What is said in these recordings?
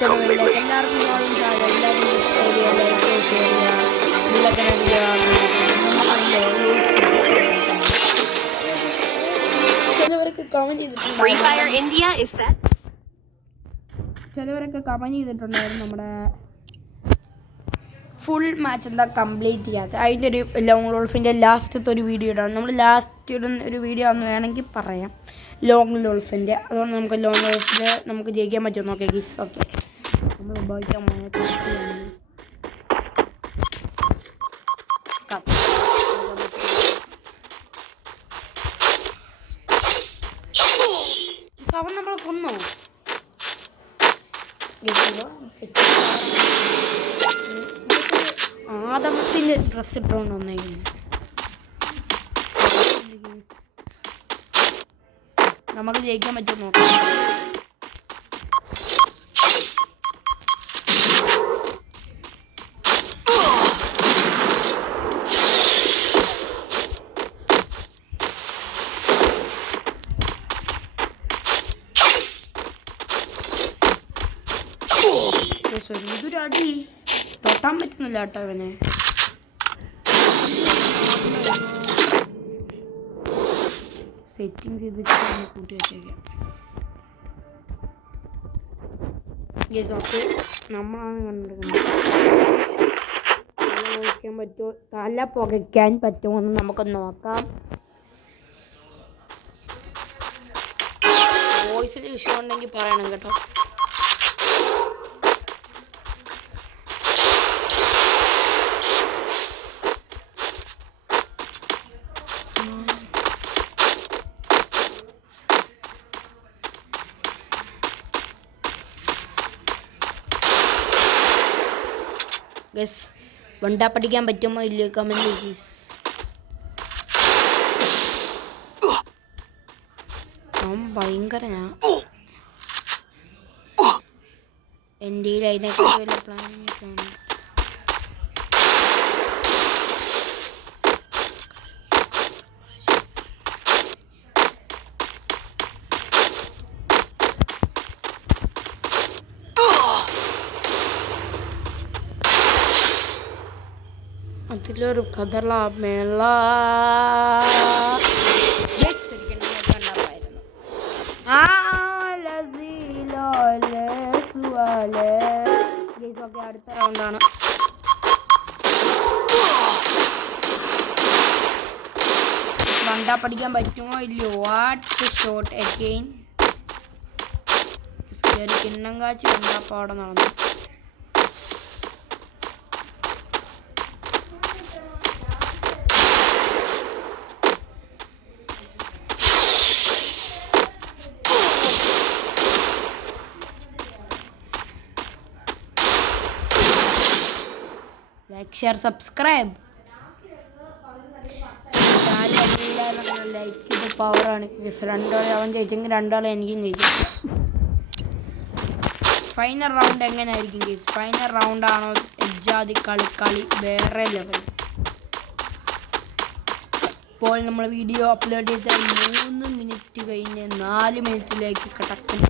മറ്റൊരു വീഡിയോയിലേക്ക് എല്ലാവർക്കും സ്വാഗതം. എല്ലാവരും സബ്സ്ക്രൈബ് ചെയ്യുക, ലൈക്ക് ചെയ്യുക, ഷെയർ ചെയ്യുക, ബെല്ലൊക്കെ ചിലവരൊക്കെ കമന്റ് ചെയ്തിട്ടുണ്ടായിരുന്നു നമ്മുടെ ഫുൾ മാച്ച് എന്താ കംപ്ലീറ്റ് ചെയ്യാത്ത. അതിൻ്റെ ഒരു ലോങ് ഗോൾഫിൻ്റെ ലാസ്റ്റത്തെ ഒരു വീഡിയോ ഇടാം. നമ്മൾ ലാസ്റ്റ് ഇടുന്ന ഒരു വീഡിയോ ആണെന്ന് വേണമെങ്കിൽ പറയാം, ലോങ് ഗോൾഫിൻ്റെ. അതുകൊണ്ട് നമുക്ക് ലോങ് ഗോൾഫിൽ നമുക്ക് ജയിക്കാൻ പറ്റുമോ നോക്കാം ഗീസ്. ഓക്കെ, നമ്മൾ ഉപയോഗിക്കാൻ അവൻ നമ്മളെ കൊന്നോ? ആദമത്തിൻ്റെ ഡ്രസ്സ് ഇട്ടുകൊണ്ട് വന്നേക്കുന്നു. നമുക്ക് ജയിക്കാൻ പറ്റുമോ നോക്കാം. ഇതൊരു അടി തൊട്ടാൻ പറ്റുന്നില്ല കേട്ടോ അവനെ. സെറ്റിംഗ് ചെയ്ത് കൂട്ടി വെച്ചേക്കാം. ഓക്കെ, നമ്മളാണ് കണ്ടെടുക്കുന്നത്. തല പുകയ്ക്കാൻ പറ്റുമോ, തല പുകയ്ക്കാൻ പറ്റുമോ എന്ന് നമുക്ക് നോക്കാം. വോയിസിൽ ഇഷ്യൂ ഉണ്ടെങ്കിൽ പറയണം കേട്ടോ. ഗസ് വണ്ടാ പഠിക്കാൻ പറ്റുമോ ഇല്ലയോ കമന്റ് പ്ലീസ്. ഭയങ്കര എൻ്റെ അതിനൊക്കെ വല്ല പ്ലാനിങ് ഒക്കെ ഉണ്ട്. അതിലൊരു കഥള മേള അടുത്ത റൗണ്ടാണ്. വണ്ടാ പഠിക്കാൻ പറ്റുമോ ഇല്ലയോ. What shot again. കിണ്ണം കാച്ചി വണ്ടപ്പ അവിടെ നടന്നു. Like share subscribe. ലൈക്ക് ഇത് പവറാണ്. രണ്ടാളെ അവൻ ജയിച്ചെങ്കിൽ രണ്ടാളെ എനിക്കും ജയിക്കും. ഫൈനൽ റൗണ്ട് എങ്ങനെ ആയിരിക്കും ഗീസ്? ഫൈനൽ റൗണ്ടാണോ എജാതി കളി വേറെ ലെവൽ. ഇപ്പോൾ നമ്മൾ വീഡിയോ അപ്ലോഡ് ചെയ്താൽ 3 മിനിറ്റ് കഴിഞ്ഞ് 4 മിനിറ്റിലേക്ക് കിടക്കും.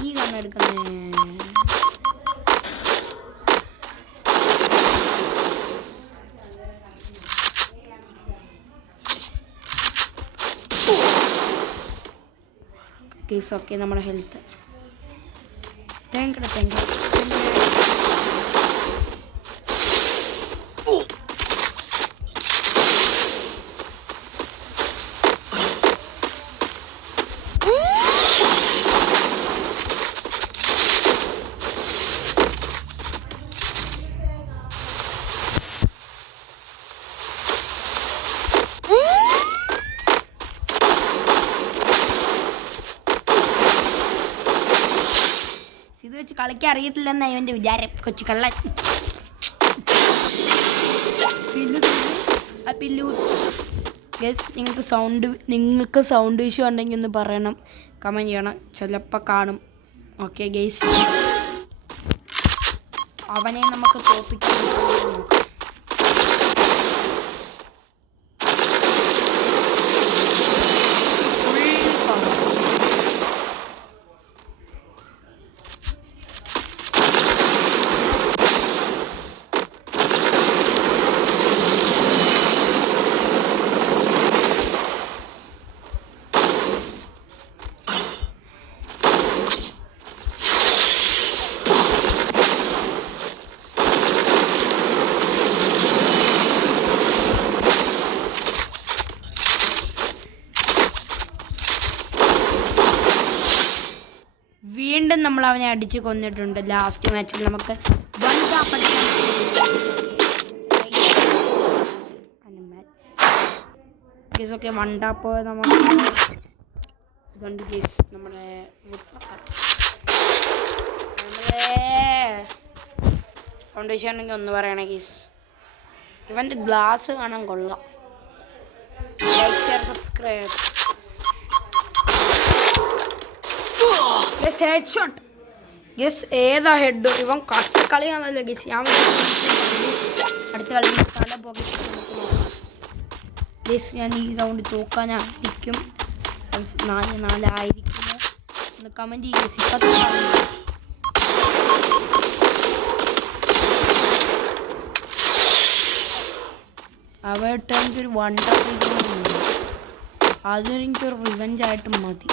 നീ കണ്ണെടുക്കുന്നേ. ഓക്കെ, നമ്മുടെ ഹെൽത്ത് താങ്ക് യു. ഇത് വെച്ച് കളിക്കാൻ അറിയത്തില്ലെന്ന ഇവൻ്റെ വിചാരം. കൊച്ചു കള്ളൻ. നിങ്ങൾക്ക് സൗണ്ട് ഇഷ്യൂ ഉണ്ടെങ്കിൽ ഒന്ന് പറയണം, കമൻറ്റ് ചെയ്യണം. ചിലപ്പോൾ കാണും. ഓക്കെ ഗെയ്സ്, അവനെ നമുക്ക് തോപ്പിക്കാൻ നോക്കാം. നമ്മൾ അവനെ അടിച്ച് കൊന്നിട്ടുണ്ട്. ലാസ്റ്റ് മാച്ചിൽ നമുക്ക് ഓക്കെ വണ്ടാപ്പ് നമുക്ക് ഇതുണ്ട് കേസ്. നമ്മുടെ ഫൗണ്ടേഷൻ ഉണ്ടെങ്കിൽ ഒന്ന് പറയണേ കേസ്. ഇവൻ്റെ ഗ്ലാസ് കാണാൻ കൊള്ളാം. Like share subscribe. Yes head shot. Yes ഏതാ ഹെഡ്? ഇവൻ കളിയാണല്ലോ ഗെസ്. ഞാൻ അടുത്ത കളി തല പോകെ നമുക്ക് നോക്കാം ഗെസ്. ഞാൻ ഈ റൗണ്ട് തോക്കാനായിരിക്കും 4-4 ആയിരിക്കുമോ ഒന്ന് കമൻറ്റ് ചെയ്യുക ഗെസ്. ഇപ്പം അവട്ട് എനിക്കൊരു വണ്ടാപ്പിക്കുന്നുണ്ട്. അതെനിക്കൊരു റിവെഞ്ചായിട്ട് മതി.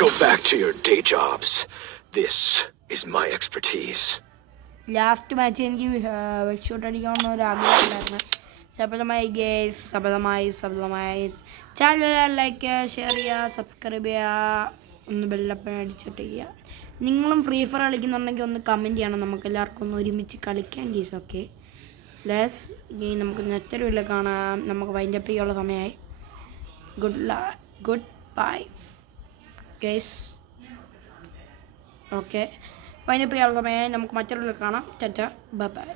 Go back to your day jobs. This is my expertise. Last match എനിക്ക് ഷോട്ട് അടിക്കാവുന്ന ഒരു ആഗ്രഹമുണ്ടായിരുന്നു. സഫലമായി ചാനൽ ലൈക്ക് ചെയ്യുക, ഷെയർ ചെയ്യുക, സബ്സ്ക്രൈബ് ചെയ്യുക, ഒന്ന് ബെല്ലപ്പൻ അടിച്ചിട്ട് ചെയ്യുക. നിങ്ങളും ഫ്രീ ഫയർ കളിക്കുന്നുണ്ടെങ്കിൽ ഒന്ന് കമൻറ്റ് ചെയ്യണം. നമുക്ക് എല്ലാവർക്കും ഒന്ന് ഒരുമിച്ച് കളിക്കാം ഗീസ്. ഓക്കെ ലെസ് ഇനി നമുക്ക് മറ്റൊരു വീഡിയോ കാണാം. നമുക്ക് വൈൻഡപ്പ് ചെയ്യാനുള്ള സമയമായി. Good bye guys. Okay wind up ചെയ്യാനുള്ള സമയമായി. നമുക്ക് മറ്റൊരു വീഡിയോ കാണാം. Tata bye bye.